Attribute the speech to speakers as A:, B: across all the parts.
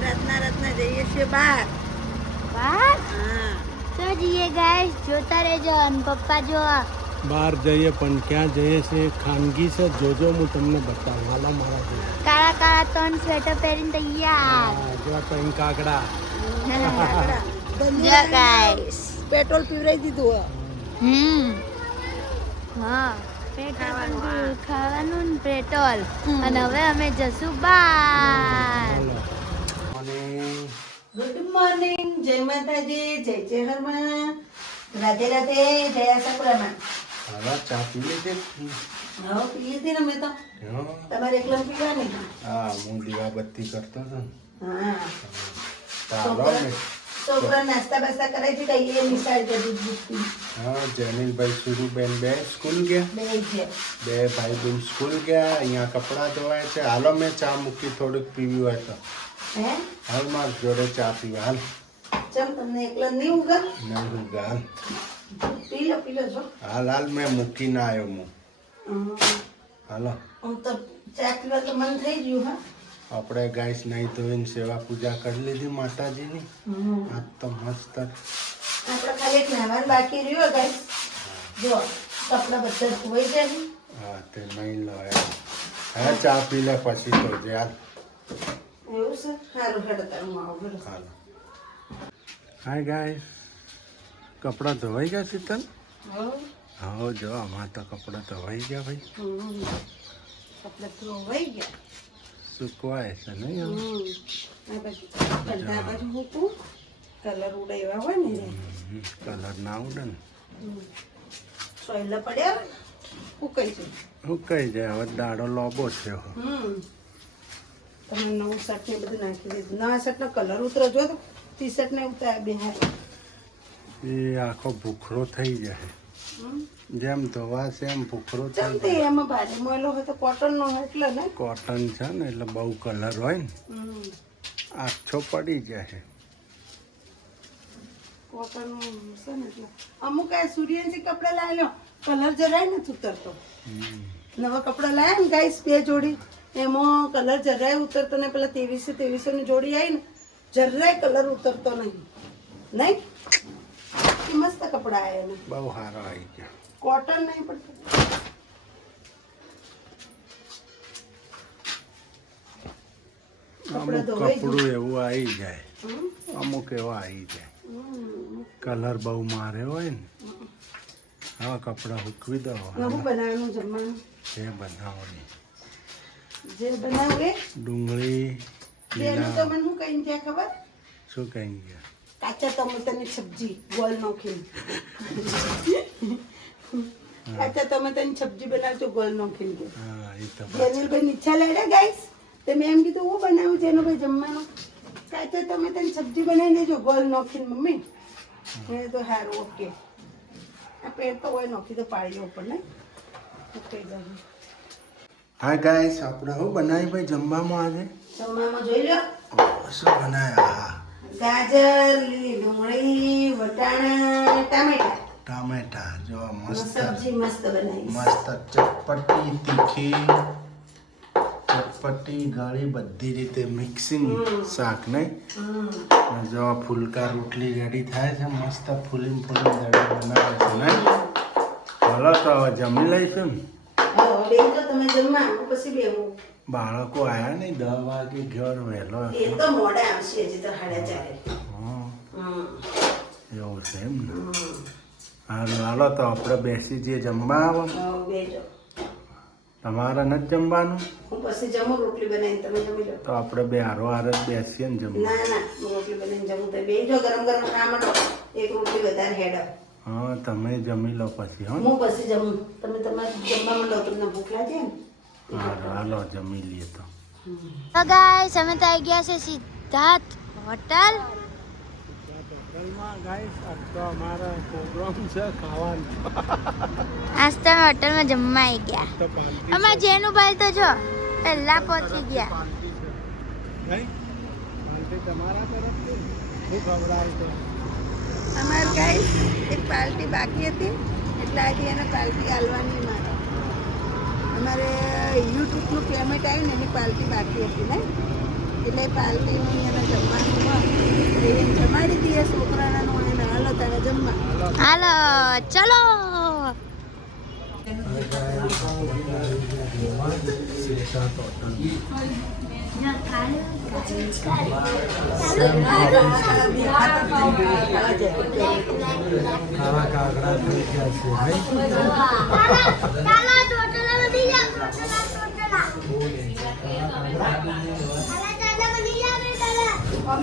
A: જઈએ છીએ બહાર.
B: બહાર?
A: હા.
B: તો જઈએ ગાઈસ જોતા રહેજો અને પપ્પા જો
C: બહાર જઈએ પણ ક્યાં જઈએ છે ખાનગી છે જોજો હું તમને બતાવું. હાલા મારા જોડે.
B: કાળા કાળા ત્રણ સ્વેટર પહેરીને તૈયાર.
C: હા, જો કંઈ કાકડા
A: કાકડા.
B: જો ગાઈસ
A: પેટ્રોલ પીવરાઈ દીધું
B: હમ. હા પેટ્રોલ
A: ખાવાનું,
B: ખાવાનું ને પેટ્રોલ. અને હવે અમે જશું બહાર.
A: ગુડ મોર્નિંગ જય માતાજી જય જય હનુમાન રાધે રાધે જય આશાપુરામાં.
C: હા ચા પી લીધી?
A: હા પી લીધી ને મેં તો. તમારે એકલા પીવાની?
C: હા હું દીવાબત્તી કરતો હતો.
A: હા.
C: ચાલો
A: છોકરા નાસ્તા બાસ્તા કરાવી એ નિશાળ પી.
C: હા જેનિલભાઈ સુરુબેન બે સ્કૂલ ગયા?
A: બે
C: ભાઈ બેન સ્કૂલ ગયા અહીંયા કપડાં ધોવાય છે. હાલો મેં ચા મૂકી થોડુંક પીવી હોય તો.
A: હે?
C: હાલ માર જોડે ચા પીવા હાલ.
A: ચમ તમને એકલા નહીં ઉગા
C: નહીં હું હાલ.
A: પી લો પી લો છો
C: હાલ હાલ મેં મૂકીને આવ્યો હું. હાલો.
A: હું તો ચા પીવા તો મન થઈ ગયું હા.
C: આપણે ગાઈસ નહીં ધોઈને સેવા પૂજા કરી લીધી માતાજીની. આજ તો મસ્ત.
A: આપણે ખાલી એક નાવાનું બાકી રહ્યું ગાઈસ. જો કપડા બધા ધોઈ જાય
C: હા તે નહીં લો હા ચા પી લે પછી તો જે હાલ.
A: એવું છે સારું હેડો હું આવું
C: હાલો હાય ગાય કપડાં ધોવાઈ ગયા શીતલ
A: હો.
C: જો આમાં તો કપડાં ધોવાઈ ગયા ભાઈ.
A: કપડા ધોવાઈ ગયા
C: સુકવાય છે નહીં
A: કલર ઉડાવ્યા હોય ને
C: કલર ના ઉડે ને
A: સોયલા પડ્યા ઉકાઈ જાય
C: સુકાઈ જાય હવે દાડો લોબો છે
A: હમ તમે નવું શર્ટ ને બધું નાખી દીધું. નવા શર્ટ નો કલર ઉતરો જો તો. ટી શર્ટ ને ઉતાર બે
C: એ આખો ભૂખરો થઈ જાય. જેમ ધોવાશે એમ ભૂખરો થઈ જાય.
A: એમાં ભારે મોયલો હોય તો કોટન નો હોય એટલે ને?
C: કોટન છે ને એટલે બહુ કલર હોય ને. આછો પડી જાય.
A: કોટન છે ને એટલે. અમુક આ સૂર્યવંશી કપડા લાવી લો કલર જરાય નથી ઉતરતો. નવા કપડા લાયા ને ગાઈસ બે જોડી. એમાં કલર જરાય ઉતરતો નહીં. પેલા ત્રેવીસો ત્રેવીસો ની જોડી આવી ને જરાય કલર ઉતરતો નહીં. નહીં? મસ્ત કપડા આવ્યા ને
C: બહુ સારો આવી ગયા.
A: કોટન નહીં પડતું.
C: અમુક
A: કપડું
C: એવું આવી જાય. અમુક એવો આવી જાય. કલર બહુ મારે હોય ને હવે કપડાં સૂકવી દો.
A: નવું બનાવવાનું જમવાનું?
C: એ બનાવવાની.
A: જે બનાવું એ?
C: ડુંગળી
A: એનું તો મને શું કહીને ત્યાં ખબર?
C: શું કહી ગયા?
A: કાચા ટમેટાની સબ્જી ગોળ નાખીને. કાચા ટમેટાની સબ્જી બનાવજો ગોળ નાખીને કે
C: હા એ તો
A: જેનિલભાઈ ઈચ્છા લાડ્યા ગાઈસ તો મેં એમ કીધું હું બનાવું છે એનો ભાઈ જમવાનું? કાચા ટમેટાની સબ્જી બનાવી દેજો ગોળ નાખીને મમ્મી. મેં તો સારું ઓકે આ પેટ તો હોય નાખી તો પાડી ઉપર ને ઓકે
C: હા ગાઈસ આપણે શું બનાવી ભાઈ જમવામાં આજે?
A: જમવામાં જોઈ લો.
C: શું બનાવ્યા
A: ગાજર લીલી ડુંગળી વટાણા ટામેટા.
C: ટામેટા જો મસ્ત.
A: સબ્જી મસ્ત બનાવી
C: મસ્ત ચટપટી તીખી ચટપટી ગળી બધી રીતે મિક્સિંગ શાક નહીં? જો ફુલકા રોટલી રેડી થાય છે મસ્ત ફૂલીમ ફૂલીમ રેડી બનાવે છે નહીં? ચાલો તો હવે જમી લઈશું ને.
A: બેન તો તમે જમવા હું પછી બેહું.
C: બાળકો આયા નહીં દસ વાગે ઘર વહેલો
A: એ તો મોડા આવશે હજી તો સાડા ચારે.
C: એવું છે એમ ને? હારું હાલો તો આપણે બેસી જઈએ જમવા આવો.
A: બેજો.
C: તમારે નથી જમવાનું?
A: હું પછી જમું રોટલી બનાવીને તમે જમી લો.
C: તો આપણે બે હારો હાર જ બેસીએ ને જમવા.
A: ના ના રોટલી બનાવીને જમું તો બેજો ગરમ ગરમ ખાવા એક રોટલી વધારે હેડ
C: હા તમે જમી લો પછી હા.
A: હું પછી જમું. તમે તમારે જમવામાં લો તમને ભૂખ લાગે ને
C: હાલો હાલો જમી લઈએ તો.
B: તો ગાઈસ અમે તો આવી ગયા છે સિદ્ધાર્થ હોટલ.
C: તો અમારા પ્રોગ્રામ છે ખાવાનું.
B: આજ તો અમે હોટલમાં જમવા આવી ગયા. અમારા જેનુભાઈ તો જો પહેલા પહોંચી ગયા.
C: તમારા તરફથી?
A: અમારે ગાઈસ એક પાર્ટી બાકી હતી એટલે આજે એને પાર્ટી આલવાની મારે. અમારે યુટ્યુબનું પેમેન્ટ આવ્યું ને એની પાર્ટી બાકી હતી ને. એટલે પાર્ટીનું એને જમવાનું હોય એને જમાડી દઈએ છોકરાનું એને હાલો તારે જમવા.
B: હાલો ચલો.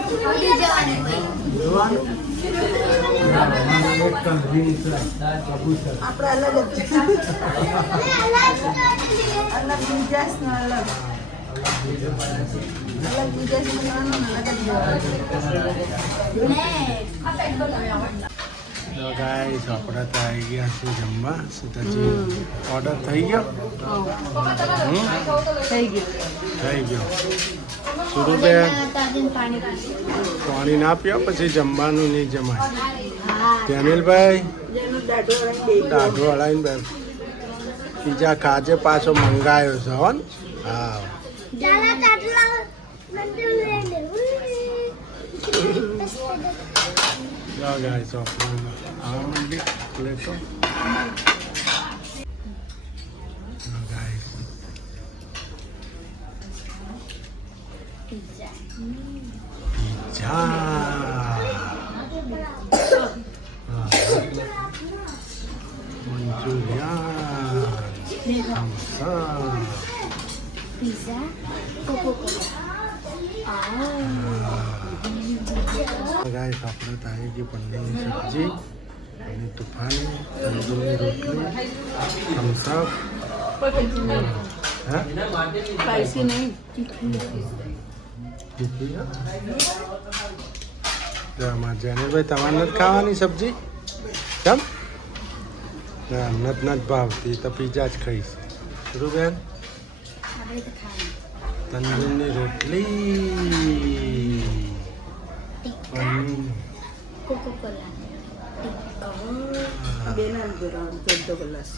C: થઈ ગયા છે કબૂતર
A: આપણે અલગ અલગ અલગ ને અલગ
C: તો ગાઈસ તો આવી ગયા છે જમવા. ઓર્ડર થઈ ગયો?
A: થઈ ગયો.
C: થઈ ગયો પાણી ના પીઓ, પછી જમવાનું નહીં જમાય.
A: જમીલભાઈ દાઢો બે
C: બીજા કાજે પાછો મંગાયો છે, હો હા. જો ગાઈસ આપણે આવા માંડી પ્લેટો જો guys pizza manchurian samosa guys આપણે તો આવી ગઈ પનીરની સબ્જી અને તુફાની તંદૂરી રોટલી થમ્સઅપ જેનેભાઈ તમારે નથી ખાવાની સબ્જી? કેમ? ના નત નથી ભાવતી તો પીઝા જ ખાઈશ. રૂબેન તંદૂરની રોટલી. પનીર
A: બેના જોડાવાનું ચૌદ ગ્લાસ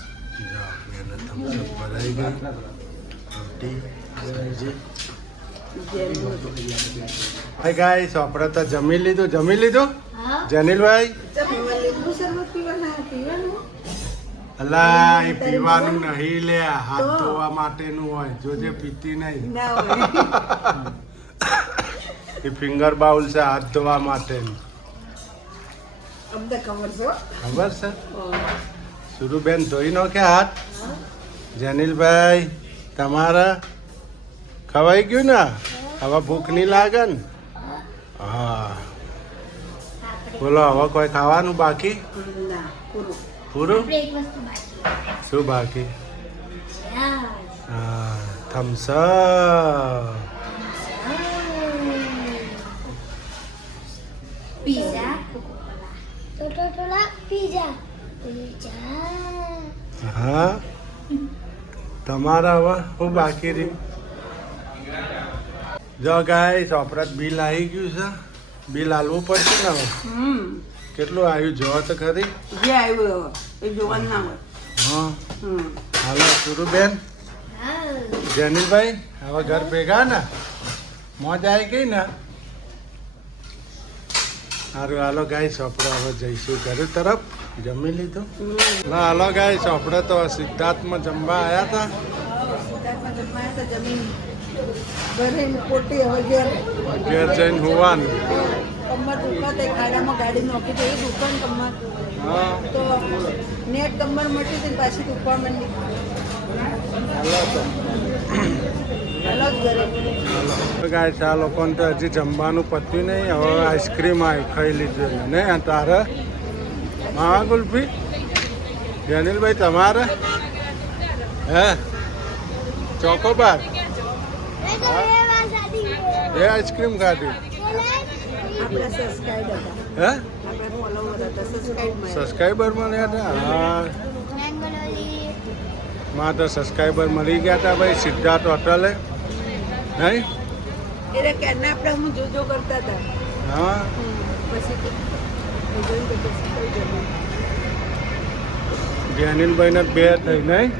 C: હાય ગાઈસ આપણે તો જમી લીધું જમી લીધું જનીલભાઈ અલા એ પીવાનું નહીં લે હાથ ધોવા માટેનું હોય જોજે પીતી નહીં એ ફિંગર બાઉલ છે હાથ ધોવા
A: માટે. ખબર છે
C: સુરુબેન ધોઈ નાખે હાથ. જનીલભાઈ તમારા ખવાઈ ગયું ને? હવે ભૂખ નહીં લાગે ને? હા. બોલો હવે કોઈ ખાવાનું બાકી?
A: પૂરું.
C: પૂરું?
B: એક વસ્તુ બાકી.
C: શું બાકી?
B: હા
C: હા થમ્સઅપ
B: પિઝા પિઝા
C: હા? તમારા હવે હું બાકી રહ્યું? જો ગાય સોપરત બિલ આવી ગયું છે. બિલ આલવું પડશે ને હવે? કેટલું આવ્યું? જોવા તો ખરી.
A: જે આવ્યું હવે એ જોવાનું ના હોય
C: હા. હાલો સુરુબેન જનીલભાઈ હવે ઘર ભેગા ને? મોજ આવી ગઈ ને? સારું, હાલો ગાય સોપડો હવે જઈશું ઘર તરફ. જમી લીધું? ના, હાલો ગાય સોપડે તો સિદ્ધાર્થમાં જમવા આવ્યા હતા
A: ઘરે
C: જઈને હોવાનું. હા.
A: તો નેટ કમર મટી પાછી દુખવા માંડી.
C: ગાય આ લોકોને તો હજી જમવાનું પત્યું નહીં. હવે આઈસ્ક્રીમ આવી ખાઈ લીધું ને તારે? હા ગુલ્ફી? જનીલભાઈ તમારે? હે? ચોકોબાર એ આઈસ્ક્રીમ ખાધી. હે? સબસ્ક્રાઈબર મળ્યા હતા? હા. માં તો સબસ્ક્રાઈબર મળી ગયા હતા ભાઈ સિદ્ધાર્થ અટલે. નહીં?
A: એટલે કેરના હું જોજો કરતા હતા
C: હા.
A: પછી અનિલભાઈ
C: ને બે થઈ નહીં?